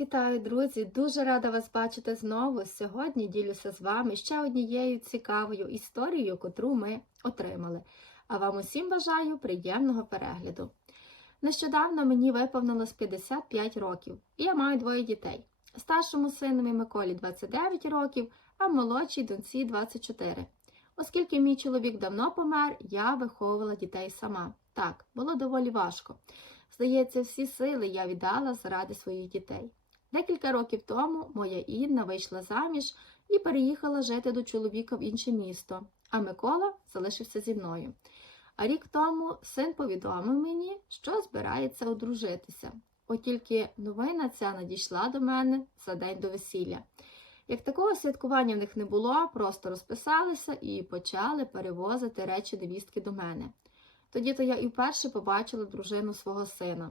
Вітаю, друзі! Дуже рада вас бачити знову. Сьогодні ділюся з вами ще однією цікавою історією, котру ми отримали. А вам усім бажаю приємного перегляду. Нещодавно мені виповнилось 55 років, і я маю двоє дітей. Старшому синові Миколі 29 років, а молодшій доньці 24. Оскільки мій чоловік давно помер, я виховувала дітей сама. Так, було доволі важко. Здається, всі сили я віддала заради своїх дітей. Декілька років тому моя Інна вийшла заміж і переїхала жити до чоловіка в інше місто, а Микола залишився зі мною. А рік тому син повідомив мені, що збирається одружитися. От тільки новина ця надійшла до мене за день до весілля. Як такого святкування в них не було, просто розписалися і почали перевозити речі невістки до мене. Тоді то я і вперше побачила дружину свого сина.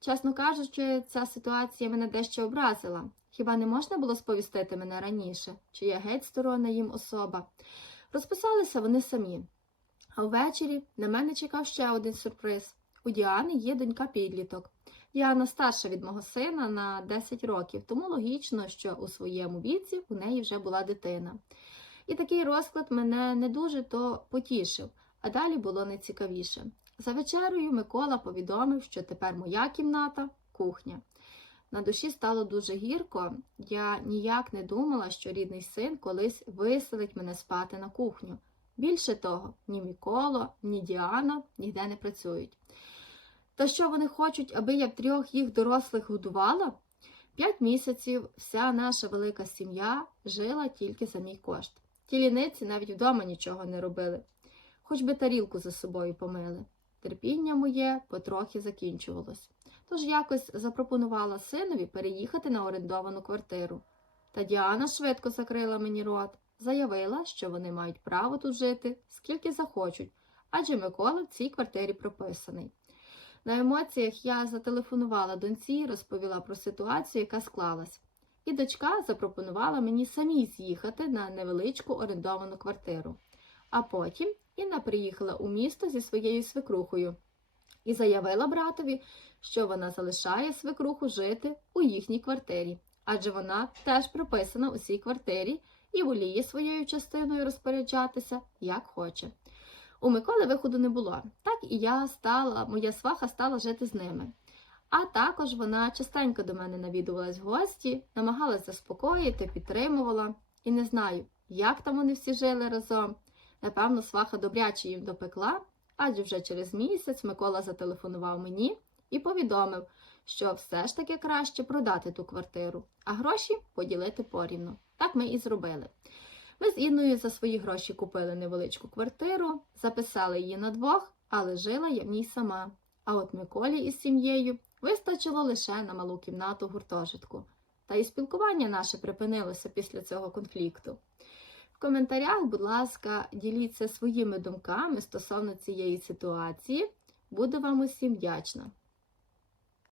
Чесно кажучи, ця ситуація мене дещо образила. Хіба не можна було сповістити мене раніше, чи я геть сторонна їм особа? Розписалися вони самі. А ввечері на мене чекав ще один сюрприз. У Діани є донька підліток. Діана старша від мого сина на 10 років, тому логічно, що у своєму віці у неї вже була дитина. І такий розклад мене не дуже то потішив, а далі було найцікавіше. За вечерою Микола повідомив, що тепер моя кімната кухня. На душі стало дуже гірко. Я ніяк не думала, що рідний син колись виселить мене спати на кухню. Більше того, ні Микола, ні Діана ніде не працюють. Та що вони хочуть, аби я трьох їх дорослих годувала? П'ять місяців вся наша велика сім'я жила тільки за мій кошт. Ті ліниці навіть вдома нічого не робили, хоч би тарілку за собою помили. Терпіння моє потрохи закінчувалось. Тож якось запропонувала синові переїхати на орендовану квартиру. Та Діана швидко закрила мені рот, заявила, що вони мають право тут жити скільки захочуть, адже Микола в цій квартирі прописаний. На емоціях я зателефонувала доньці, розповіла про ситуацію, яка склалась. І дочка запропонувала мені самій з'їхати на невеличку орендовану квартиру. А потім Інна приїхала у місто зі своєю свекрухою і заявила братові, що вона залишає свекруху жити у їхній квартирі, адже вона теж прописана у цій квартирі і воліє своєю частиною розпоряджатися, як хоче. У Миколи виходу не було, так і я стала, моя сваха стала жити з ними. А також вона частенько до мене навідувалась в гості, намагалась заспокоїти, підтримувала. І не знаю, як там вони всі жили разом. Напевно, сваха добряче їм допекла, адже вже через місяць Микола зателефонував мені і повідомив, що все ж таки краще продати ту квартиру, а гроші поділити порівну. Так ми і зробили. Ми з Інною за свої гроші купили невеличку квартиру, записали її на двох, але жила я в ній сама. А от Миколі із сім'єю вистачило лише на малу кімнату гуртожитку. Та і спілкування наше припинилося після цього конфлікту. В коментарях, будь ласка, діліться своїми думками стосовно цієї ситуації. Буду вам усім вдячна.